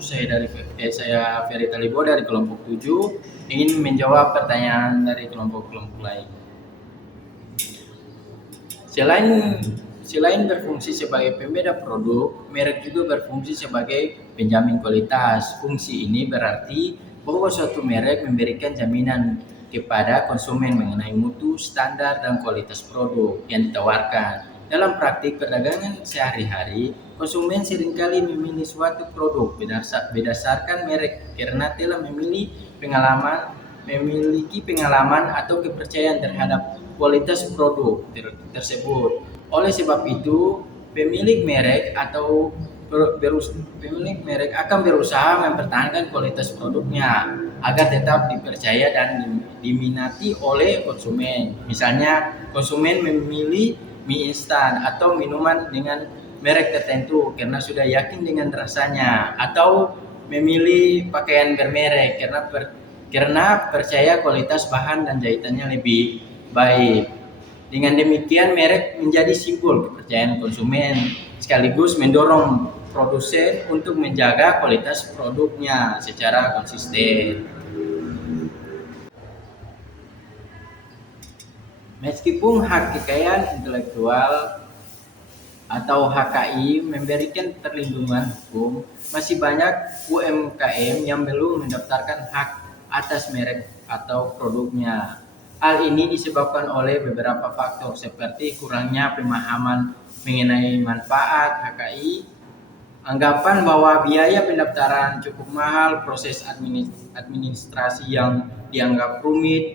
Saya Ferry Talibo dari kelompok 7 ingin menjawab pertanyaan dari kelompok-kelompok lain. Selain berfungsi sebagai pembeda produk, merek juga berfungsi sebagai penjamin kualitas. Fungsi ini berarti bahwa suatu merek memberikan jaminan kepada konsumen mengenai mutu, standar, dan kualitas produk yang ditawarkan. Dalam praktik perdagangan sehari-hari, konsumen seringkali memilih suatu produk berdasarkan merek karena telah memiliki pengalaman atau kepercayaan terhadap kualitas produk tersebut. Oleh sebab itu, pemilik merek akan berusaha mempertahankan kualitas produknya agar tetap dipercaya dan diminati oleh konsumen. Misalnya, konsumen memilih mie instan atau minuman dengan merek tertentu karena sudah yakin dengan rasanya, atau memilih pakaian bermerek karena percaya kualitas bahan dan jahitannya lebih baik. Dengan demikian, merek menjadi simbol kepercayaan konsumen sekaligus mendorong produsen untuk menjaga kualitas produknya secara konsisten. Meskipun hak kekayaan intelektual atau HKI memberikan perlindungan hukum, masih banyak UMKM yang belum mendaftarkan hak atas merek atau produknya. Hal ini disebabkan oleh beberapa faktor seperti kurangnya pemahaman mengenai manfaat HKI, anggapan bahwa biaya pendaftaran cukup mahal, proses administrasi yang dianggap rumit,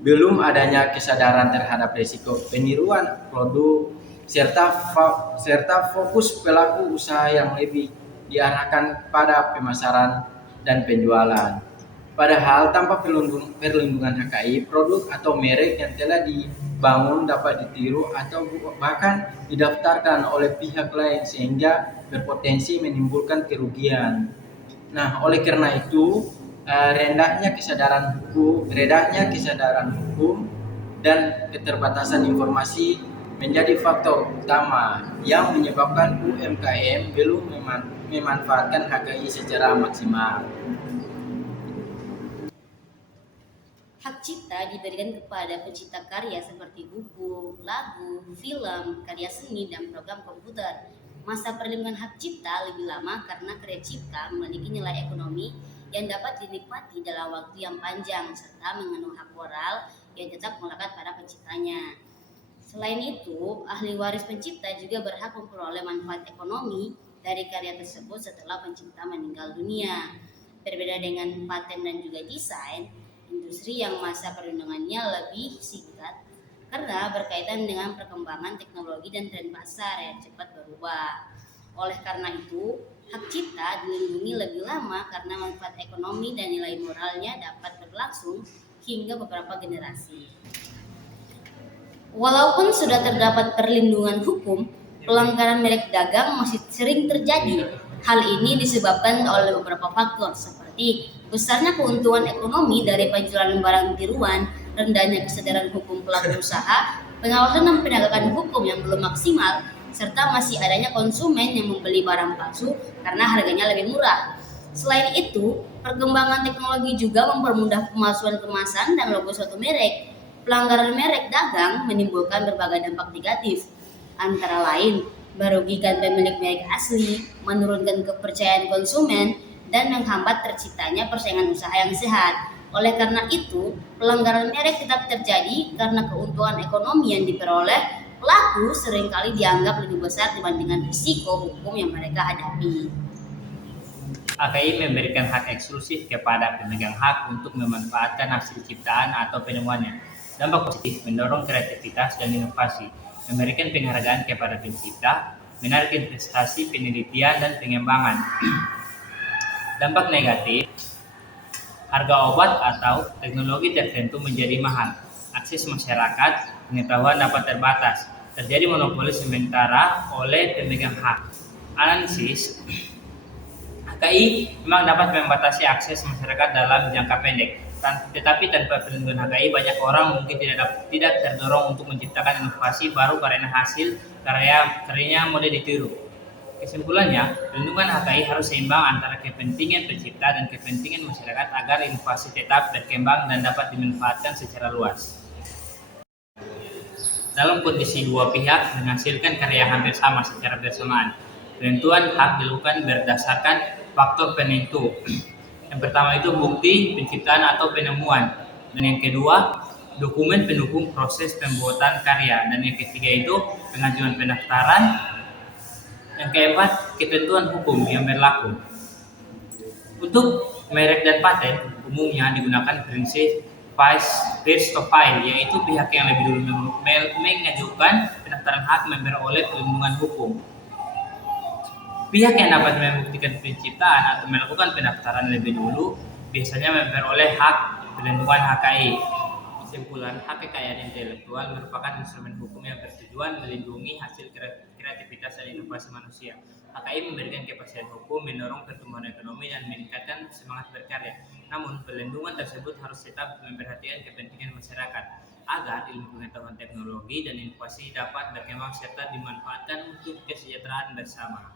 belum adanya kesadaran terhadap risiko peniruan produk, serta fokus pelaku usaha yang lebih diarahkan pada pemasaran dan penjualan. Padahal tanpa perlindungan HKI, produk atau merek yang telah dibangun dapat ditiru atau bahkan didaftarkan oleh pihak lain sehingga berpotensi menimbulkan kerugian. Nah, oleh karena itu, rendahnya kesadaran hukum dan keterbatasan informasi menjadi faktor utama yang menyebabkan UMKM belum memanfaatkan HKI secara maksimal. Hak cipta diberikan kepada pencipta karya seperti buku, lagu, film, karya seni, dan program komputer. Masa perlindungan hak cipta lebih lama karena karya cipta memiliki nilai ekonomi yang dapat dinikmati dalam waktu yang panjang serta mengandung hak moral yang tetap melekat pada penciptanya. Selain itu, ahli waris pencipta juga berhak memperoleh manfaat ekonomi dari karya tersebut setelah pencipta meninggal dunia. Berbeda dengan paten dan juga desain, industri yang masa perlindungannya lebih singkat karena berkaitan dengan perkembangan teknologi dan tren pasar yang cepat berubah. Oleh karena itu, hak cipta dilindungi lebih lama karena manfaat ekonomi dan nilai moralnya dapat berlangsung hingga beberapa generasi. Walaupun sudah terdapat perlindungan hukum, pelanggaran merek dagang masih sering terjadi. Hal ini disebabkan oleh beberapa faktor seperti besarnya keuntungan ekonomi dari penjualan barang tiruan, rendahnya kesadaran hukum pelaku usaha, pengawasan dan penegakan hukum yang belum maksimal, serta masih adanya konsumen yang membeli barang palsu karena harganya lebih murah. Selain itu, perkembangan teknologi juga mempermudah pemalsuan kemasan dan logo suatu merek. Pelanggaran merek dagang menimbulkan berbagai dampak negatif, antara lain merugikan pemilik merek asli, menurunkan kepercayaan konsumen, dan menghambat terciptanya persaingan usaha yang sehat. Oleh karena itu, pelanggaran merek tetap terjadi karena keuntungan ekonomi yang diperoleh pelaku seringkali dianggap lebih besar dibandingkan risiko hukum yang mereka hadapi. HKI memberikan hak eksklusif kepada pemegang hak untuk memanfaatkan hasil ciptaan atau penemuannya. Dampak positif mendorong kreativitas dan inovasi, memberikan penghargaan kepada pencipta, menarik investasi, penelitian, dan pengembangan. Dampak negatif, harga obat atau teknologi tertentu menjadi mahal, akses masyarakat pengetahuan dapat terbatas, terjadi monopoli sementara oleh pemegang hak. Analisis, HKI memang dapat membatasi akses masyarakat dalam jangka pendek, tetapi tanpa perlindungan HKI banyak orang mungkin tidak terdorong untuk menciptakan inovasi baru karena hasil karyanya mudah ditiru. Kesimpulannya, perlindungan HKI harus seimbang antara kepentingan pencipta dan kepentingan masyarakat agar inovasi tetap berkembang dan dapat dimanfaatkan secara luas. Dalam kondisi dua pihak menghasilkan karya hampir sama secara bersamaan, penentuan hak dilakukan berdasarkan faktor penentu. Yang pertama itu bukti penciptaan atau penemuan, dan yang kedua dokumen pendukung proses pembuatan karya, dan yang ketiga itu pengajuan pendaftaran. Yang keempat, ketentuan hukum yang berlaku. Untuk merek dan paten, umumnya digunakan prinsip first to file, yaitu pihak yang lebih dulu mengajukan pendaftaran hak memperoleh perlindungan hukum. Pihak yang dapat membuktikan penciptaan atau melakukan pendaftaran lebih dulu biasanya memperoleh hak perlindungan HKI. Kesimpulan, hak kekayaan intelektual merupakan instrumen hukum yang bertujuan melindungi hasil kreativitas dan inovasi manusia. HKI memberikan kepastian hukum, mendorong pertumbuhan ekonomi, dan meningkatkan semangat berkarya. Namun, perlindungan tersebut harus tetap memperhatikan kepentingan masyarakat agar ilmu pengetahuan teknologi dan inovasi dapat berkembang serta dimanfaatkan untuk kesejahteraan bersama.